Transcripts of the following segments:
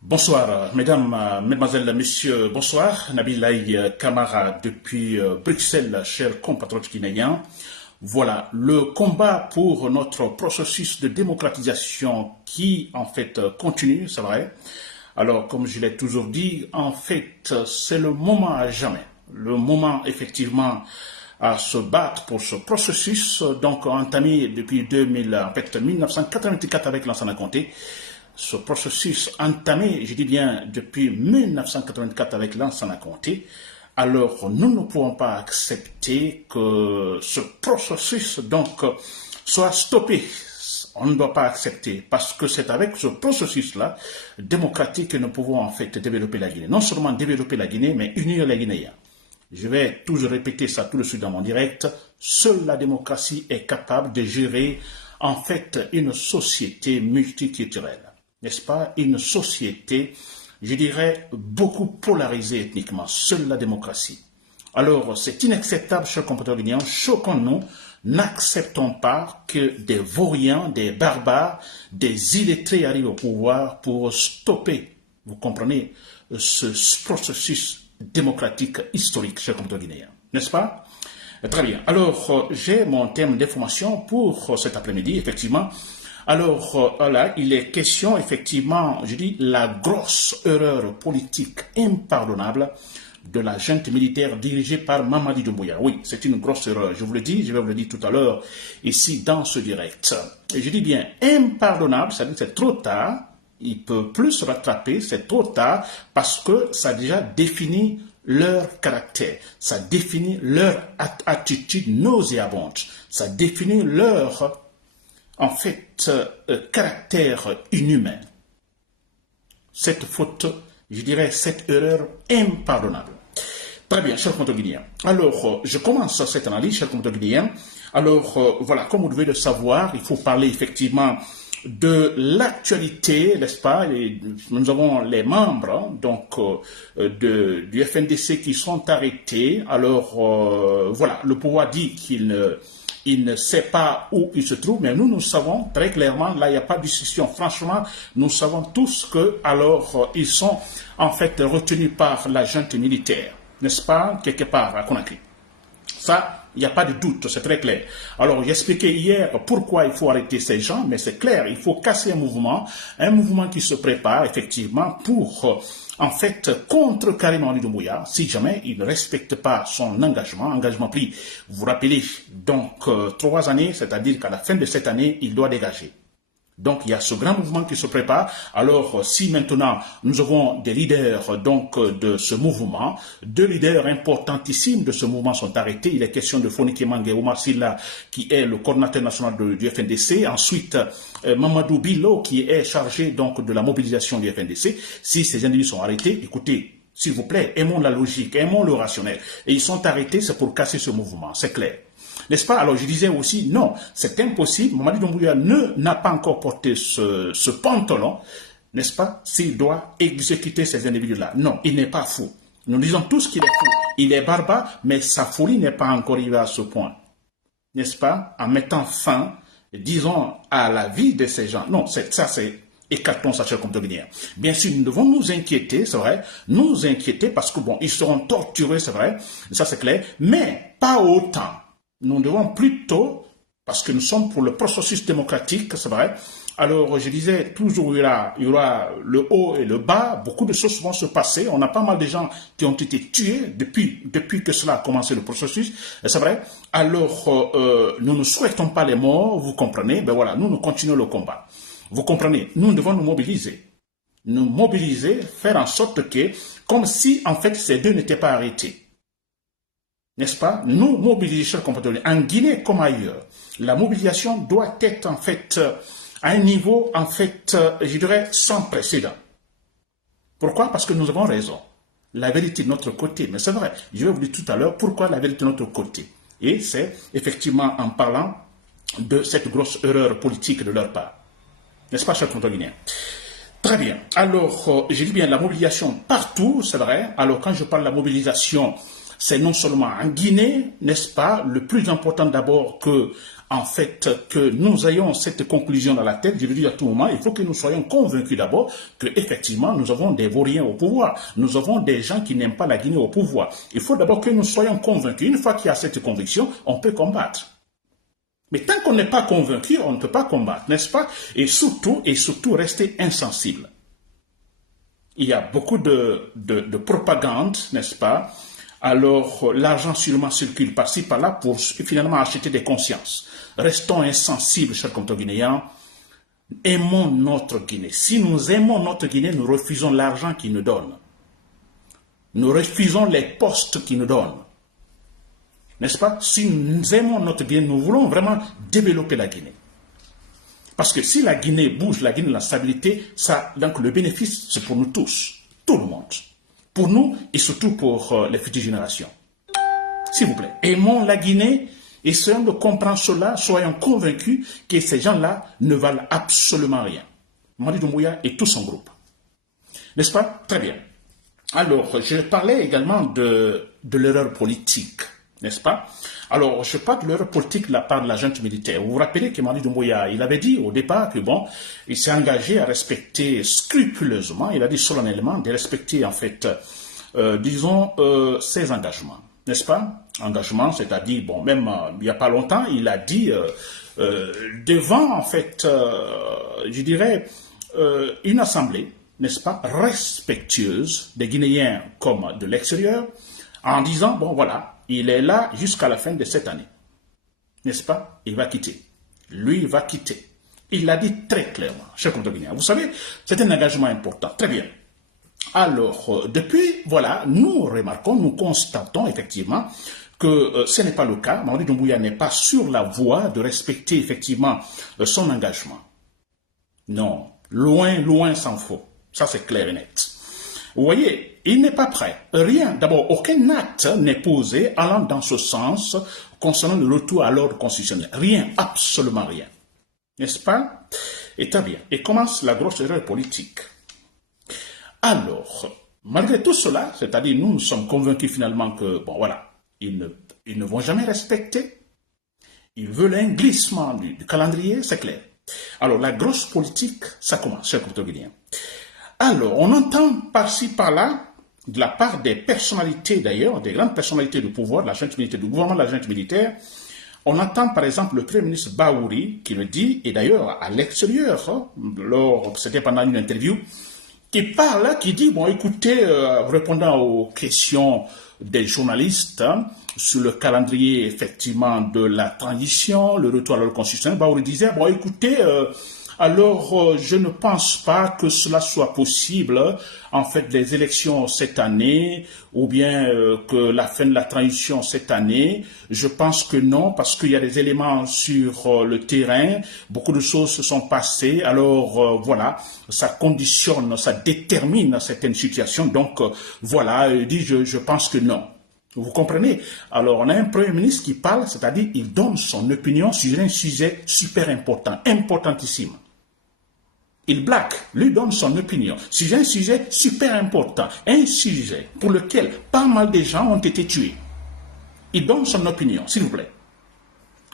Bonsoir, mesdames, mesdemoiselles, messieurs, bonsoir. Nabil Laï Camara depuis Bruxelles, chers compatriotes guinéens. Voilà, le combat pour notre processus de démocratisation qui, en fait, continue, c'est vrai. Alors, comme je l'ai toujours dit, en fait, c'est le moment à jamais. Le moment, effectivement, à se battre pour ce processus, donc entamé depuis 1984 avec l'ancien Conté. Ce processus entamé, je dis bien, depuis 1984 avec l'ancien Conté, alors nous ne pouvons pas accepter que ce processus donc soit stoppé. On ne doit pas accepter parce que c'est avec ce processus-là démocratique que nous pouvons en fait développer la Guinée. Non seulement développer la Guinée, mais unir les Guinéens. Je vais toujours répéter ça tout de suite dans mon direct. Seule la démocratie est capable de gérer en fait une société multiculturelle. N'est-ce pas? Une société, je dirais, beaucoup polarisée ethniquement. Seule la démocratie. Alors, c'est inacceptable, chers compatriotes guinéens, choquons-nous, n'acceptons pas que des vauriens, des barbares, des illettrés arrivent au pouvoir pour stopper, vous comprenez, ce processus démocratique historique, chers compatriotes guinéens. N'est-ce pas? Très bien. Alors, j'ai mon thème d'information pour cet après-midi, effectivement. Alors, voilà, il est question, effectivement, je dis, la grosse erreur politique impardonnable de la junte militaire dirigée par Mamadi Doumbouya. Oui, c'est une grosse erreur, je vous le dis, je vais vous le dire tout à l'heure, ici, dans ce direct. Et je dis bien impardonnable, c'est-à-dire que c'est trop tard, il ne peut plus se rattraper, c'est trop tard, parce que ça a déjà défini leur caractère, ça définit leur attitude nauséabonde, ça définit leur en fait, caractère inhumain. Cette faute, je dirais, cette erreur impardonnable. Très bien, chers compatriotes guinéens. Alors, je commence cette analyse, chers compatriotes guinéens. Alors, voilà, comme vous devez le savoir, il faut parler effectivement de l'actualité, n'est-ce pas? Et nous avons les membres donc du FNDC qui sont arrêtés. Alors, voilà, le pouvoir dit qu'il ne sait pas où il se trouve, mais nous savons très clairement, là il n'y a pas de discussion. Franchement, nous savons tous que alors ils sont en fait retenus par la junte militaire, n'est-ce pas, quelque part à Conakry. Ça, il n'y a pas de doute, c'est très clair. Alors, j'expliquais hier pourquoi il faut arrêter ces gens, mais c'est clair, il faut casser un mouvement qui se prépare effectivement pour, en fait, contre Karim Amadi Doumbouya, si jamais il ne respecte pas son engagement pris. Vous vous rappelez, donc, 3 années, c'est-à-dire qu'à la fin de cette année, il doit dégager. Donc, il y a ce grand mouvement qui se prépare. Alors, si maintenant, nous avons des leaders donc de ce mouvement, 2 leaders importantissimes de ce mouvement sont arrêtés. Il est question de Fonike Mange Oumar Silla, qui est le coordinateur national du FNDC. Ensuite, Mamadou Bilo, qui est chargé donc de la mobilisation du FNDC. Si ces individus sont arrêtés, écoutez, s'il vous plaît, aimons la logique, aimons le rationnel. Et ils sont arrêtés, c'est pour casser ce mouvement, c'est clair. N'est-ce pas? Alors je disais aussi, non, c'est impossible. Mamadi Doumbouya n'a pas encore porté ce pantalon, n'est-ce pas? S'il doit exécuter ces individus-là. Non, il n'est pas fou. Nous disons tous qu'il est fou. Il est barbare, mais sa folie n'est pas encore arrivée à ce point. N'est-ce pas? En mettant fin, disons, à la vie de ces gens. Non, ça c'est... Écartons ça, chers compatriotes guinéens. Bien sûr, nous devons nous inquiéter, c'est vrai, nous inquiéter parce que, bon, ils seront torturés, c'est vrai, ça c'est clair, mais pas autant. Nous devons plutôt, parce que nous sommes pour le processus démocratique, c'est vrai. Alors, je disais, toujours il y aura le haut et le bas, beaucoup de choses vont se passer. On a pas mal de gens qui ont été tués depuis que cela a commencé le processus, c'est vrai. Alors, nous ne souhaitons pas les morts, vous comprenez, ben voilà, nous continuons le combat. Vous comprenez, nous devons nous mobiliser. Nous mobiliser, faire en sorte que, comme si en fait ces deux n'étaient pas arrêtés. N'est-ce pas? Nous mobiliser, chers compatriotes, en Guinée comme ailleurs. La mobilisation doit être en fait à un niveau en fait, je dirais, sans précédent. Pourquoi? Parce que nous avons raison. La vérité est de notre côté. Mais c'est vrai, je vais vous dire tout à l'heure pourquoi la vérité est de notre côté. Et c'est effectivement en parlant de cette grosse erreur politique de leur part. N'est-ce pas, chers compatriotes guinéens? Très bien. Alors, je dis bien la mobilisation partout, c'est vrai. Alors, quand je parle de la mobilisation, c'est non seulement en Guinée, n'est-ce pas, le plus important d'abord que en fait, que nous ayons cette conclusion dans la tête. Je veux dire, à tout moment, il faut que nous soyons convaincus d'abord qu'effectivement, nous avons des vauriens au pouvoir. Nous avons des gens qui n'aiment pas la Guinée au pouvoir. Il faut d'abord que nous soyons convaincus. Une fois qu'il y a cette conviction, on peut combattre. Mais tant qu'on n'est pas convaincu, on ne peut pas combattre, n'est-ce pas? Et surtout, rester insensible. Il y a beaucoup de propagande, n'est-ce pas? Alors, l'argent sûrement circule par-ci, par-là pour finalement acheter des consciences. Restons insensibles, chers compatriotes guinéens. Aimons notre Guinée. Si nous aimons notre Guinée, nous refusons l'argent qu'ils nous donnent. Nous refusons les postes qu'ils nous donnent. N'est-ce pas? Si nous aimons notre Guinée, nous voulons vraiment développer la Guinée. Parce que si la Guinée bouge, la Guinée, la stabilité, ça, donc le bénéfice, c'est pour nous tous, tout le monde. Pour nous et surtout pour les futures générations. S'il vous plaît, aimons la Guinée, essayons de comprendre cela, soyons convaincus que ces gens-là ne valent absolument rien. Mamadi Doumbouya et tout son groupe. N'est-ce pas? Très bien. Alors, je parlais également de l'erreur politique. N'est-ce pas? Alors, je parle de l'erreur politique de la part de la junte militaire. Vous vous rappelez que Mamadi Doumbouya, il avait dit au départ que bon, il s'est engagé à respecter scrupuleusement, il a dit solennellement de respecter en fait, disons, ses engagements. N'est-ce pas? Engagement, c'est-à-dire, bon, même il n'y a pas longtemps, il a dit devant, en fait, je dirais, une assemblée, n'est-ce pas, respectueuse des Guinéens comme de l'extérieur, en disant, bon, voilà, il est là jusqu'à la fin de cette année. N'est-ce pas? Il va quitter. Lui, il va quitter. Il l'a dit très clairement, cher compatriotes guinéens. Vous savez, c'est un engagement important. Très bien. Alors, depuis, voilà, nous remarquons, nous constatons effectivement que ce n'est pas le cas. Mamadi Doumbouya n'est pas sur la voie de respecter effectivement son engagement. Non, loin, loin s'en faut. Ça, c'est clair et net. Vous voyez, il n'est pas prêt. Rien, d'abord, aucun acte n'est posé allant dans ce sens concernant le retour à l'ordre constitutionnel. Rien, absolument rien. N'est-ce pas? Et très bien. Et commence la grosse erreur politique. Alors, malgré tout cela, c'est-à-dire nous sommes convaincus finalement que, bon voilà, ils ne vont jamais respecter. Ils veulent un glissement du calendrier, c'est clair. Alors, la grosse politique, ça commence, chers compatriotes guinéens. Alors, on entend par-ci, par-là, de la part des personnalités d'ailleurs, des grandes personnalités du pouvoir, de la junte militaire, du gouvernement de la junte militaire, on entend par exemple le Premier ministre Baouri qui le dit, et d'ailleurs à l'extérieur, c'était pendant une interview, qui parle, qui dit, bon écoutez, répondant aux questions des journalistes sur le calendrier effectivement de la transition, le retour à l'ordre constitutionnel, Baouri disait, bon écoutez, alors, je ne pense pas que cela soit possible, en fait, les élections cette année, ou bien que la fin de la transition cette année. Je pense que non, parce qu'il y a des éléments sur le terrain, beaucoup de choses se sont passées, alors voilà, ça conditionne, ça détermine certaines situations, donc voilà, il dit, je pense que non. Vous comprenez? Alors, on a un Premier ministre qui parle, c'est-à-dire, il donne son opinion sur un sujet super important, importantissime. Il blague, lui donne son opinion. C'est un sujet super important, un sujet pour lequel pas mal de gens ont été tués. Il donne son opinion, s'il vous plaît.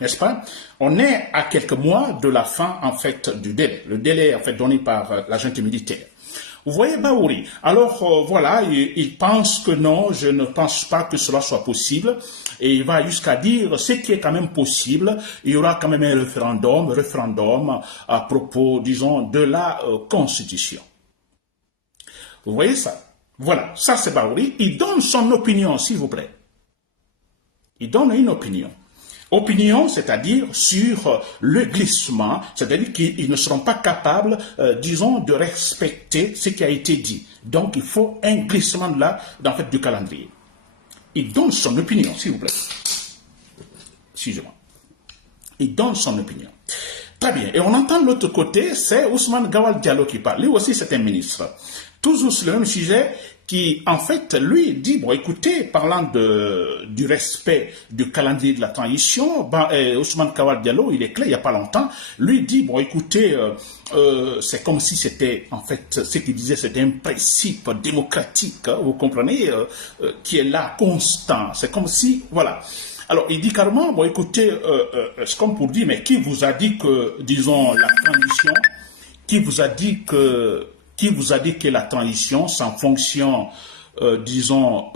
N'est-ce pas? On est à quelques mois de la fin, en fait, du délai. Le délai, en fait, donné par la junte militaire. Vous voyez Baouri? Alors, voilà, il pense que non, je ne pense pas que cela soit possible. Et il va jusqu'à dire ce qui est quand même possible. Il y aura quand même un référendum à propos, disons, de la Constitution. Vous voyez ça? Voilà, ça c'est Baouri. Il donne son opinion, s'il vous plaît. Il donne une opinion. Opinion, c'est-à-dire sur le glissement, c'est-à-dire qu'ils ne seront pas capables, disons, de respecter ce qui a été dit. Donc, il faut un glissement de là, en fait, du calendrier. Il donne son opinion, s'il vous plaît. Excusez-moi. Il donne son opinion. Très bien. Et on entend de l'autre côté, c'est Ousmane Gawal Diallo qui parle. Lui aussi, c'est un ministre. Toujours sur le même sujet, qui, en fait, lui, dit, bon, écoutez, parlant du respect du calendrier de la transition, Ousmane Gawal Diallo, il est clair, il n'y a pas longtemps, lui dit, bon, écoutez, c'est comme si c'était, en fait, ce qu'il disait, c'était un principe démocratique, hein, vous comprenez, qui est là, constant. C'est comme si, voilà. Alors, il dit carrément, bon, écoutez, c'est comme pour dire, mais qui vous a dit que, disons, la transition, qui vous a dit que la transition, sans fonction, disons,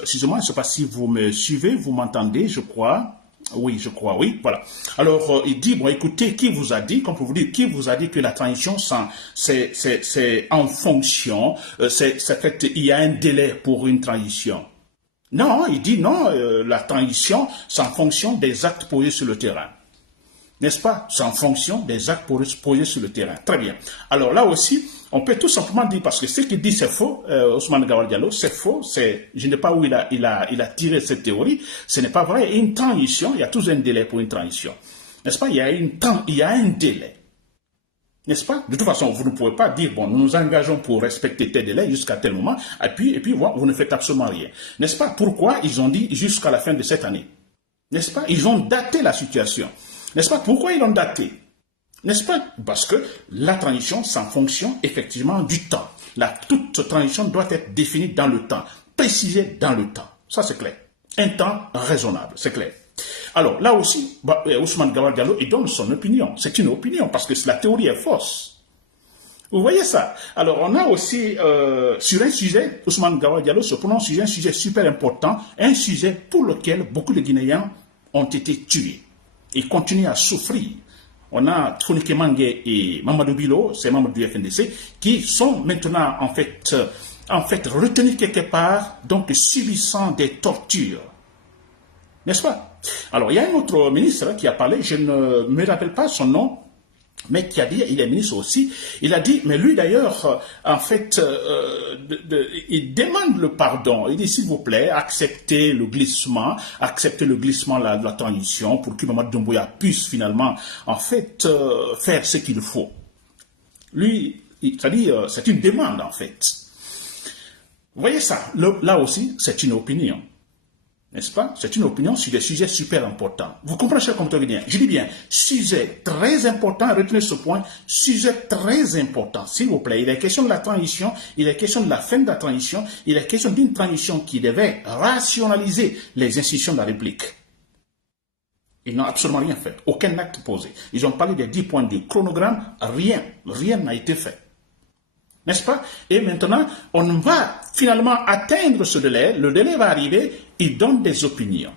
excusez-moi, je ne sais pas si vous me suivez, vous m'entendez, je crois. Oui, je crois, oui, voilà. Alors, il dit, bon, écoutez, qui vous a dit, comme pour vous dire, qui vous a dit que la transition, c'est en fonction, il y a un délai pour une transition. Non, il dit non, la transition, c'est en fonction des actes posés sur le terrain. N'est-ce pas? C'est en fonction des actes posés sur le terrain. Très bien. Alors là aussi, on peut tout simplement dire, parce que ce qu'il dit c'est faux, Ousmane Gawal Diallo, c'est faux, je ne sais pas où il a tiré cette théorie, ce n'est pas vrai. Une transition, il y a toujours un délai pour une transition. N'est-ce pas? Il y a un délai. N'est-ce pas? De toute façon, vous ne pouvez pas dire, bon, nous nous engageons pour respecter tel délai jusqu'à tel moment, et puis vous ne faites absolument rien. N'est-ce pas? Pourquoi ils ont dit jusqu'à la fin de cette année? N'est-ce pas? Ils ont daté la situation. N'est-ce pas? Pourquoi ils l'ont daté? N'est-ce pas? Parce que la transition, c'est en fonction effectivement du temps. Toute transition doit être définie dans le temps, précisée dans le temps. Ça, c'est clair. Un temps raisonnable, c'est clair. Alors, là aussi, Ousmane Gawal Diallo, il donne son opinion. C'est une opinion, parce que la théorie est fausse. Vous voyez ça? Alors, on a aussi, sur un sujet, Ousmane Gawal Diallo se prononce sur un sujet super important, un sujet pour lequel beaucoup de Guinéens ont été tués et continuent à souffrir. On a Fonike Mange et Mamadou Bilo, c'est membres du FNDC, qui sont maintenant, en fait, retenus quelque part, donc subissant des tortures. N'est-ce pas? Alors, il y a un autre ministre qui a parlé, je ne me rappelle pas son nom, mais qui a dit, il est ministre aussi, il a dit, mais lui d'ailleurs, en fait, il demande le pardon. Il dit, s'il vous plaît, acceptez le glissement de la transition pour que Mamadou Doumbouya puisse finalement, en fait, faire ce qu'il faut. Lui, c'est-à-dire, c'est une demande, en fait. Vous voyez ça? Là aussi, c'est une opinion. N'est-ce pas? C'est une opinion sur des sujets super importants. Vous comprenez, cher compteur guinéen? Je dis bien, sujet très important, retenez ce point, sujet très important, s'il vous plaît. Il est question de la transition, il est question de la fin de la transition, il est question d'une transition qui devait rationaliser les institutions de la République. Ils n'ont absolument rien fait, aucun acte posé. Ils ont parlé des 10 points du chronogramme, rien n'a été fait. N'est-ce pas? Et maintenant, on va finalement atteindre ce délai, le délai va arriver, il donne des opinions.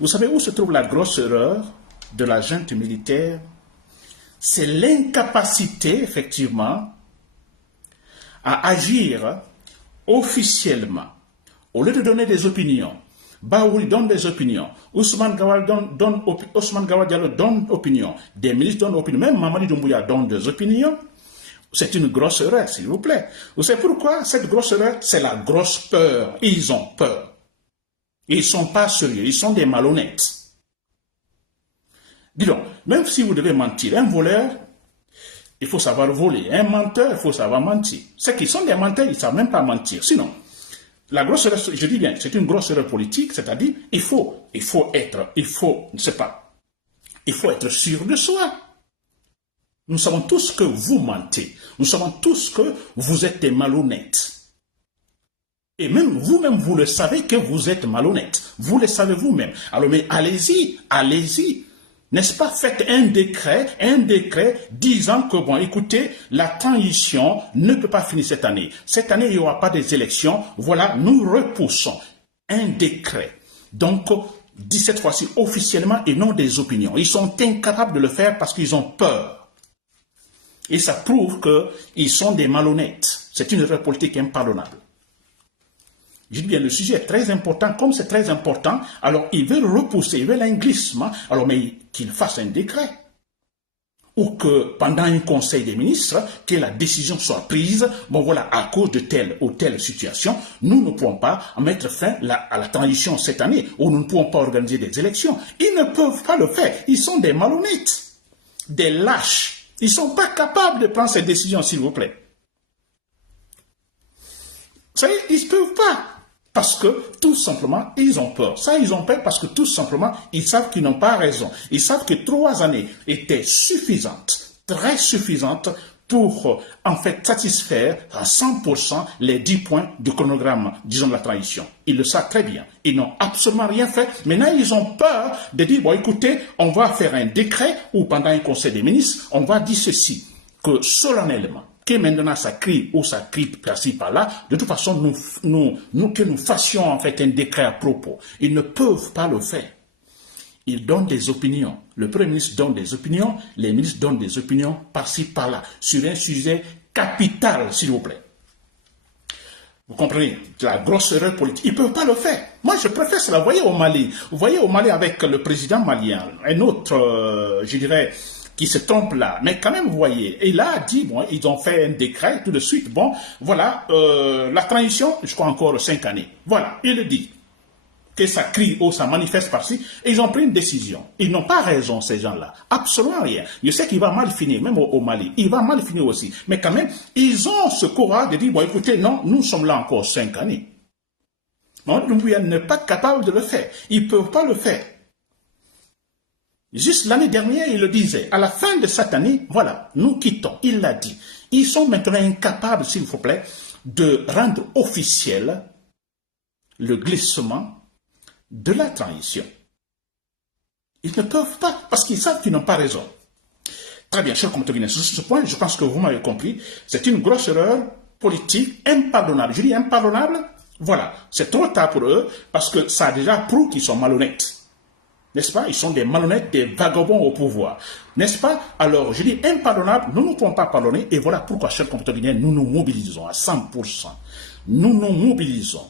Vous savez où se trouve la grosse erreur de la junte militaire? C'est l'incapacité, effectivement, à agir officiellement. Au lieu de donner des opinions, Baouli donne des opinions, Ousmane Gawal Diallo donne opinion, des ministres donnent opinion, même Mamadi Doumbouya donne des opinions. C'est une grosse erreur, s'il vous plaît. Vous savez pourquoi cette grosse erreur? C'est la grosse peur. Ils ont peur. Ils ne sont pas sérieux. Ils sont des malhonnêtes. Dis donc, même si vous devez mentir, un voleur, il faut savoir voler. Un menteur, il faut savoir mentir. Ceux qui sont des menteurs, ils ne savent même pas mentir. Sinon, la grosse erreur, je dis bien, c'est une grosse erreur politique, c'est-à-dire, il faut être sûr de soi. Nous savons tous que vous mentez. Nous savons tous que vous êtes des malhonnêtes. Et même vous-même, vous le savez que vous êtes malhonnête. Vous le savez vous-même. Alors, mais allez-y. N'est-ce pas? Faites un décret disant que, bon, écoutez, la transition ne peut pas finir cette année. Cette année, il n'y aura pas des élections. Voilà, nous repoussons un décret. Donc, dit cette fois-ci officiellement et non des opinions. Ils sont incapables de le faire parce qu'ils ont peur. Et ça prouve qu'ils sont des malhonnêtes. C'est une erreur politique impardonnable. Je dis bien, le sujet est très important. Comme c'est très important, alors ils veulent repousser, ils veulent un glissement, alors mais qu'ils fassent un décret. Ou que pendant un conseil des ministres, que la décision soit prise, bon voilà, à cause de telle ou telle situation, nous ne pouvons pas mettre fin à la transition cette année, ou nous ne pouvons pas organiser des élections. Ils ne peuvent pas le faire. Ils sont des malhonnêtes, des lâches. Ils ne sont pas capables de prendre ces décisions, s'il vous plaît. Vous savez, ils ne peuvent pas. Parce que, tout simplement, ils ont peur. Ça, ils ont peur parce que, tout simplement, ils savent qu'ils n'ont pas raison. Ils savent que 3 années étaient suffisantes, très suffisantes, pour en fait satisfaire à 100% les 10 points du chronogramme, disons, de la transition. Ils le savent très bien. Ils n'ont absolument rien fait. Maintenant, ils ont peur de dire, bon, écoutez, on va faire un décret ou pendant un conseil des ministres, on va dire ceci, que solennellement, que maintenant ça crie ou ça crie par-ci par-là, de toute façon, que nous fassions en fait un décret à propos. Ils ne peuvent pas le faire. Ils donnent des opinions. Le Premier ministre donne des opinions, les ministres donnent des opinions par-ci, par-là, sur un sujet capital, s'il vous plaît. Vous comprenez? La grosse erreur politique. Ils ne peuvent pas le faire. Moi, je préfère cela. Vous voyez au Mali. Vous voyez au Mali avec le président malien, un autre, je dirais, qui se trompe là. Mais quand même, vous voyez, et là, dit, bon, ils ont fait un décret tout de suite. Bon, voilà, la transition, je crois encore 5 années. Voilà, il le dit. Que ça crie ou ça manifeste par-ci, et ils ont pris une décision. Ils n'ont pas raison, ces gens-là. Absolument rien. Je sais qu'il va mal finir, même au Mali. Il va mal finir aussi. Mais quand même, ils ont ce courage de dire, bon, écoutez, non, nous sommes là encore 5 années. Mamadi Doumbouya n'est pas capable de le faire. Ils ne peuvent pas le faire. Juste l'année dernière, il le disait. À la fin de cette année, voilà, nous quittons. Il l'a dit. Ils sont maintenant incapables, s'il vous plaît, de rendre officiel le glissement de la transition. Ils ne peuvent pas, parce qu'ils savent qu'ils n'ont pas raison. Très bien, chers compatriotes, sur ce point, je pense que vous m'avez compris, c'est une grosse erreur politique impardonnable. Je dis impardonnable, voilà, c'est trop tard pour eux, parce que ça a déjà prouvé qu'ils sont malhonnêtes. N'est-ce pas? Ils sont des malhonnêtes, des vagabonds au pouvoir. N'est-ce pas? Alors, je dis impardonnable, nous ne pouvons pas pardonner, et voilà pourquoi, chers compatriotes, nous nous mobilisons à 100%. Nous nous mobilisons.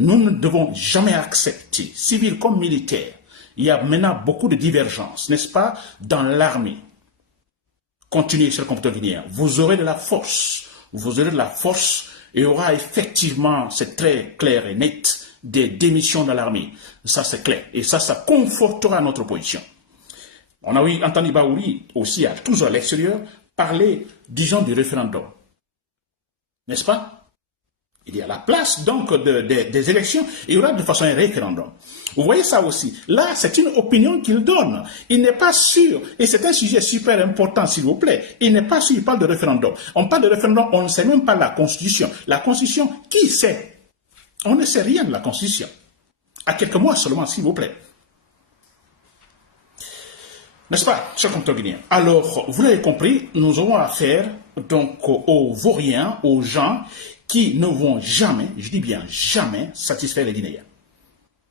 Nous ne devons jamais accepter, civils comme militaires. Il y a maintenant beaucoup de divergences, n'est-ce pas, dans l'armée. Continuez, chers compatriotes, vous aurez de la force. Vous aurez de la force et il y aura effectivement, c'est très clair et net, des démissions dans l'armée. Ça, c'est clair. Et ça confortera notre position. On a entendu Baouri aussi, toujours à l'extérieur, parler, disons, du référendum. N'est-ce pas? Il y a la place donc des élections, il y aura de façon un référendum. Vous voyez ça aussi. Là, c'est une opinion qu'il donne. Il n'est pas sûr, et c'est un sujet super important, s'il vous plaît. Il n'est pas sûr, il parle de référendum. On parle de référendum, on ne sait même pas la Constitution. La Constitution, qui sait? On ne sait rien de la Constitution. À quelques mois seulement, s'il vous plaît. N'est-ce pas, chers compatriotes? Alors, vous l'avez compris, nous aurons affaire donc aux vauriens, aux gens qui ne vont jamais, je dis bien jamais, satisfaire les Guinéens.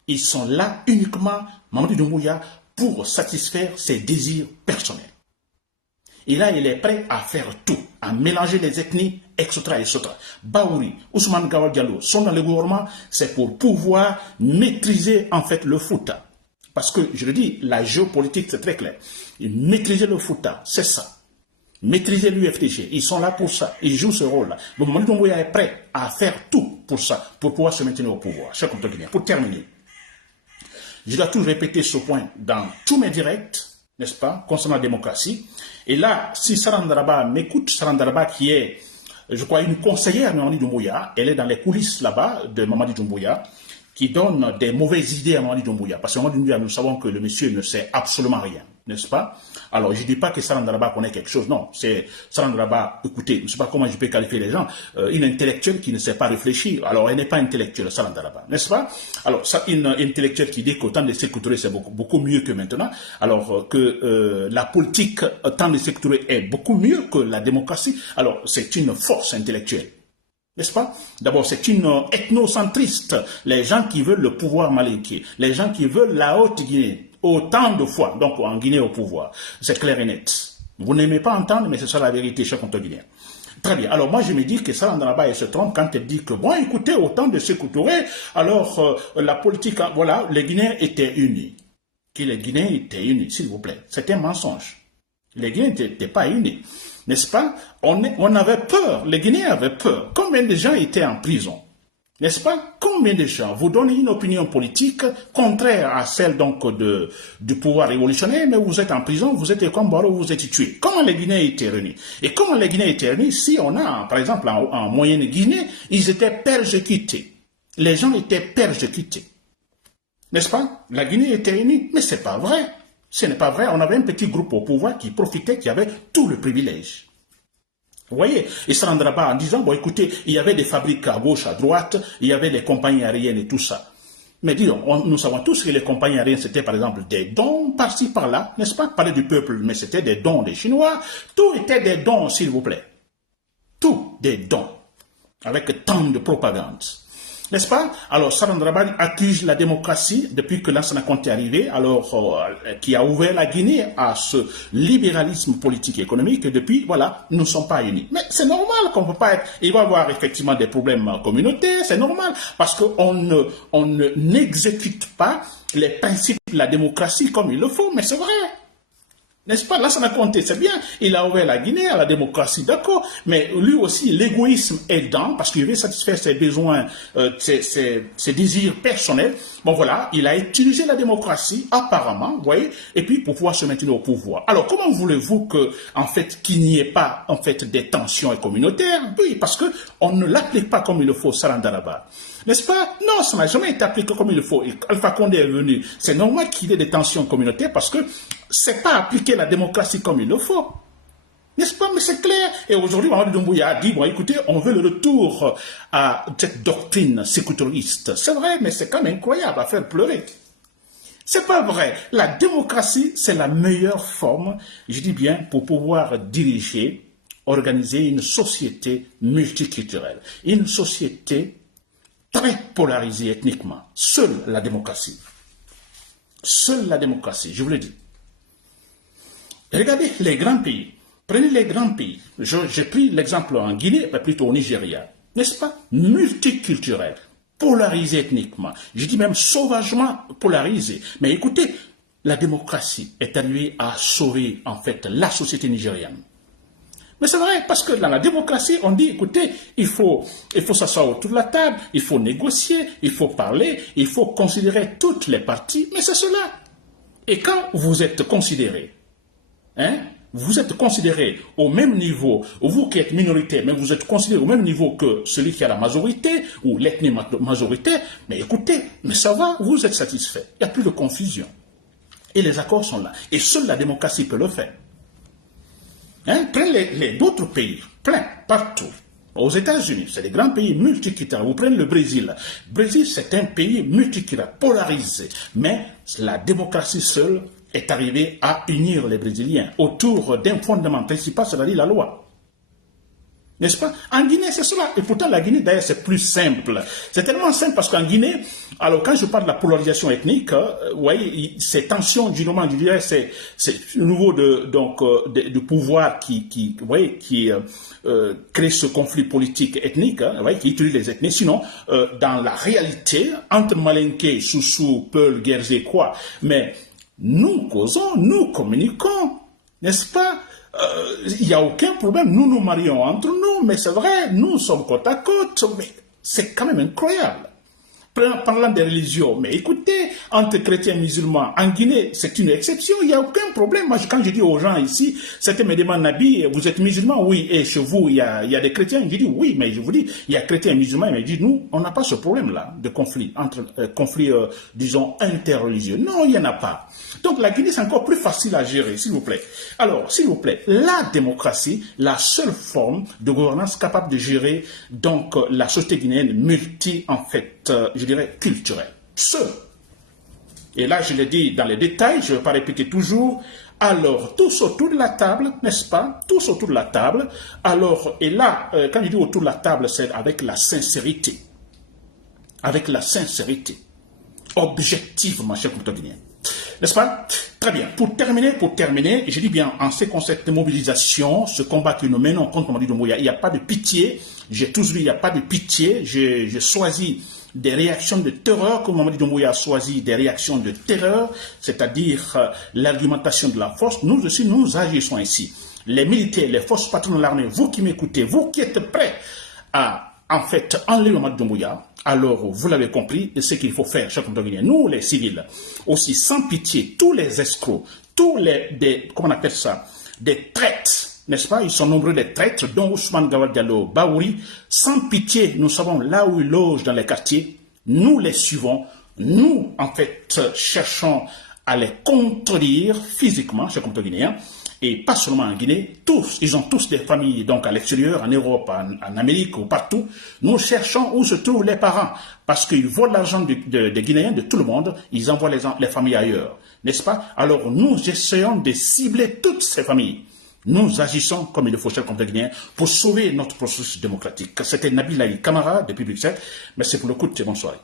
Ils sont là uniquement, Mamadi Doumbouya, pour satisfaire ses désirs personnels. Et là, il est prêt à faire tout, à mélanger les ethnies, etc. etc. Baouri, Ousmane Gawal Diallo sont dans le gouvernement, c'est pour pouvoir maîtriser en fait le Fouta. Parce que, je le dis, la géopolitique, c'est très clair. Maîtriser le Fouta, c'est ça. Maîtriser l'UFDG, ils sont là pour ça, ils jouent ce rôle-là. Donc, Mamadi Doumbouya est prêt à faire tout pour ça, pour pouvoir se maintenir au pouvoir. Chers compatriotes, pour terminer, je dois toujours répéter ce point dans tous mes directs, n'est-ce pas, concernant la démocratie. Et là, si Sarandaraba m'écoute, Sarandaraba qui est, je crois, une conseillère de Mamadi Doumbouya, elle est dans les coulisses là-bas de Mamadi Doumbouya, qui donne des mauvaises idées à Mamadi Doumbouya. Parce que Mamadi Doumbouya, nous savons que le monsieur ne sait absolument rien, n'est-ce pas? Alors, je ne dis pas que Sarandaraba connaît quelque chose, non. C'est Sarandaraba, écoutez, je ne sais pas comment je peux qualifier les gens, une intellectuelle qui ne sait pas réfléchir. Alors, elle n'est pas intellectuelle, Sarandaraba, n'est-ce pas? Alors, une intellectuelle qui dit qu'autant de sécurité, c'est beaucoup mieux que maintenant. Alors, que la politique, autant de sécurité est beaucoup mieux que la démocratie. Alors, c'est une force intellectuelle. N'est-ce pas? D'abord, c'est une ethnocentriste. Les gens qui veulent le pouvoir malinqué, les gens qui veulent la Haute-Guinée, autant de fois, donc en Guinée au pouvoir. C'est clair et net. Vous n'aimez pas entendre, mais c'est ça la vérité, chers compatriotes. Très bien. Alors moi, je me dis que Sarandaraba, elle se trompe quand elle dit que, bon, écoutez, autant de Sékou Touré, alors la politique, voilà, les Guinéens étaient unis. Que les Guinéens étaient unis, s'il vous plaît. C'est un mensonge. Les Guinéens n'étaient pas unis. N'est-ce pas? On avait peur, les Guinéens avaient peur. Combien de gens étaient en prison? N'est-ce pas? Combien de gens vous donnent une opinion politique contraire à celle donc du pouvoir révolutionnaire, mais vous êtes en prison, vous êtes comme Baro, vous êtes tué. Comment les Guinéens étaient réunis? Et comment les Guinéens étaient réunis? Si on a, par exemple, en Moyenne-Guinée, ils étaient persécutés. Les gens étaient persécutés. N'est-ce pas? La Guinée était unie, mais c'est pas vrai. Ce n'est pas vrai. On avait un petit groupe au pouvoir qui profitait, qui avait tout le privilège. Vous voyez, il se rendra pas en disant, bon écoutez, il y avait des fabriques à gauche, à droite, il y avait des compagnies aériennes et tout ça. Mais disons, nous savons tous que les compagnies aériennes, c'était par exemple des dons par-ci, par-là, n'est-ce pas? Parler du peuple, mais c'était des dons des Chinois. Tout était des dons, s'il vous plaît. Tout des dons, avec tant de propagande. N'est-ce pas? Alors, Sarandraban accuse la démocratie depuis que Lansana Conté est arrivé, alors qui a ouvert la Guinée à ce libéralisme politique et économique, et depuis, voilà, nous ne sommes pas unis. Mais c'est normal qu'on ne peut pas être... Il va y avoir effectivement des problèmes communautaires, c'est normal, parce qu'on n'exécute pas les principes de la démocratie comme il le faut, mais c'est vrai. N'est-ce pas? Là, ça n'a compté, c'est bien. Il a ouvert la Guinée à la démocratie, d'accord. Mais lui aussi, l'égoïsme aidant, parce qu'il veut satisfaire ses besoins, ses désirs personnels. Bon, voilà, il a utilisé la démocratie, apparemment, vous voyez, et puis pour pouvoir se maintenir au pouvoir. Alors, comment voulez-vous que, en fait, qu'il n'y ait pas, en fait, des tensions communautaires? Oui, parce que on ne l'applique pas comme il le faut, Sarandaraba. N'est-ce pas? Non, ça n'a jamais été appliqué comme il le faut. Alpha Condé est venu. C'est normal qu'il y ait des tensions communautaires parce que c'est pas appliquer la démocratie comme il le faut. N'est-ce pas? Mais c'est clair. Et aujourd'hui, Mamadou Doumbouya a dit, bon, écoutez, on veut le retour à cette doctrine séculariste. C'est vrai, mais c'est quand même incroyable à faire pleurer. C'est pas vrai. La démocratie, c'est la meilleure forme, je dis bien, pour pouvoir diriger, organiser une société multiculturelle. Une société très polarisée ethniquement. Seule la démocratie. Seule la démocratie, je vous le dis. Regardez les grands pays. Prenez les grands pays. J'ai pris l'exemple en Guinée, mais plutôt au Nigeria. N'est-ce pas? Multiculturel, polarisé ethniquement. Je dis même sauvagement polarisé. Mais écoutez, la démocratie est arrivée à sauver en fait la société nigériane. Mais c'est vrai, parce que dans la démocratie, on dit, écoutez, il faut s'asseoir autour de la table, il faut négocier, il faut parler, il faut considérer toutes les parties, mais c'est cela. Et quand vous êtes considéré, vous êtes considéré au même niveau, vous qui êtes minoritaire, mais vous êtes considéré au même niveau que celui qui a la majorité, ou l'ethnie majoritaire, mais écoutez, mais ça va, vous êtes satisfait. Il n'y a plus de confusion. Et les accords sont là. Et seule la démocratie peut le faire. Prenez d'autres pays, plein, partout. Aux États-Unis, c'est des grands pays multiculturels. Vous prenez le Brésil. Le Brésil, c'est un pays multiculturel, polarisé. Mais la démocratie seule est arrivée à unir les Brésiliens autour d'un fondement principal, c'est-à-dire la loi. N'est-ce pas? En Guinée, c'est cela. Et pourtant, la Guinée, d'ailleurs, c'est plus simple. C'est tellement simple parce qu'en Guinée, alors quand je parle de la polarisation ethnique, vous voyez, ces tensions, je dirais, c'est au niveau du pouvoir qui crée ce conflit politique ethnique, vous voyez, qui utilise les ethnies. Sinon, dans la réalité, entre Malinké, Soussou, Peul, Guerzé, quoi, mais nous causons, nous communiquons, n'est-ce pas? Il n'y a aucun problème, nous nous marions entre nous, mais c'est vrai, nous sommes côte à côte, mais c'est quand même incroyable. Parlant des religions, mais écoutez, entre chrétiens et musulmans, en Guinée, c'est une exception, il n'y a aucun problème. Moi, quand je dis aux gens ici, certains me demandent, Nabi, vous êtes musulman? Oui, et chez vous, il y a des chrétiens? Je dis oui, mais je vous dis, il y a chrétiens et musulmans, mais je dis, nous, on n'a pas ce problème-là de conflit, disons, interreligieux. Non, il n'y en a pas. Donc, la Guinée, c'est encore plus facile à gérer, s'il vous plaît. Alors, s'il vous plaît, la démocratie, la seule forme de gouvernance capable de gérer, donc, la société guinéenne je dirais, culturelle. Et là, je l'ai dit dans les détails, je ne vais pas répéter toujours. Alors, tous autour de la table, n'est-ce pas? Tous autour de la table. Alors, et là, quand je dis autour de la table, c'est avec la sincérité. Avec la sincérité. Objectivement, cher compatriote guinéen. N'est-ce pas? Très bien. Pour terminer, je dis bien, en ce qui concerne cette mobilisation, ce combat que nous menons contre Mamadou Doumbouya, il n'y a pas de pitié. J'ai tous vu, il n'y a pas de pitié. J'ai choisi des réactions de terreur, comme Mamadou Doumbouya a choisi des réactions de terreur, c'est-à-dire l'argumentation de la force. Nous aussi, nous agissons ainsi. Les militaires, les forces patronales de l'armée, vous qui m'écoutez, vous qui êtes prêts à, en fait, enlever Mamadou Doumbouya, alors vous l'avez compris, et ce qu'il faut faire, chers compatriotes, nous les civils, aussi sans pitié, tous les escrocs, tous comment on appelle ça, des traîtres, n'est-ce pas? Ils sont nombreux les traîtres, dont Ousmane Gawal Diallo, Baouri. Sans pitié, nous savons là où ils logent dans les quartiers. Nous les suivons. Nous, en fait, cherchons à les contredire physiquement, chers compatriotes guinéens. Et pas seulement en Guinée, tous, ils ont tous des familles, donc à l'extérieur, en Europe, en Amérique ou partout. Nous cherchons où se trouvent les parents, parce qu'ils volent l'argent des Guinéens, de tout le monde, ils envoient les familles ailleurs, n'est-ce pas? Alors nous essayons de cibler toutes ces familles. Nous agissons comme il le faut, chers compatriotes guinéens, pour sauver notre processus démocratique. C'était Nabil Aïe Camara depuis Bruxelles. Merci pour l'écoute et bonne soirée.